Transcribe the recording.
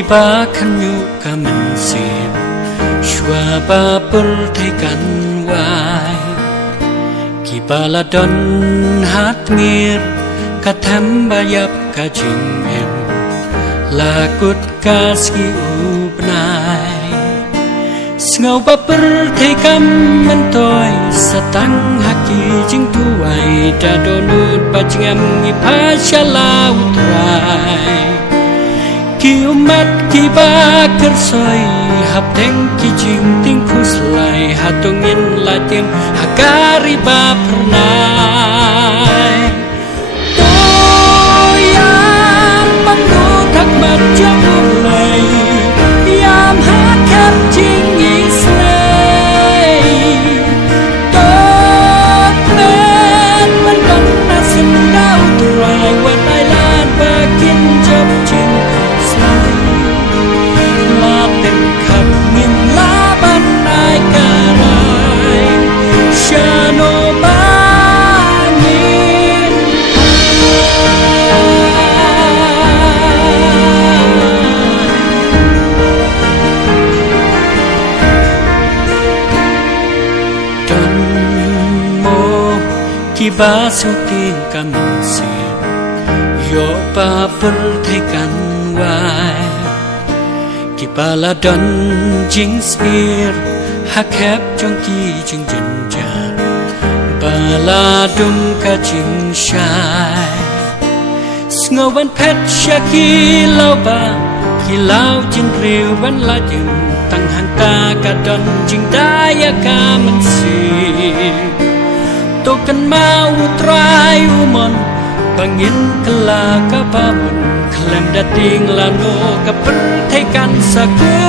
kỳ ba khăn nhu cả mình xiêm chua ba bul thayกันไว้kỳ ba là đón hát nghiệt cả thắm ba yap cả chừng em là cốt ca ski u benai ngau ba bul thay cam mình tôi sa tăng haki chính tu ai ta donut ba chingam ngi pa chala utrai kiu mat ki ba ker soi hap teng ki jing ting khus lai hatungin la tim hakari ba pernai to yam bang do thak mat jang lai yam ha kap jing is lai to men man ban na sin dau trai wa tai lan ba kin jab jing kỳ ba số tiền cả mình xiêm yo ba bul thayกันไว้kỳ ba là đón chính sir hắc hẹp trong kỳ chừng chân tràn ba là đum cả chừng sai ngâu ban pet shaki lao ba kỳ lao trên rìu ban la chừng tăng hàng ta cả đón chừng đá ya cả mình xiêm to kan mau trai umon bangin kala ka pamon klem dating lano ka per thay kan sakut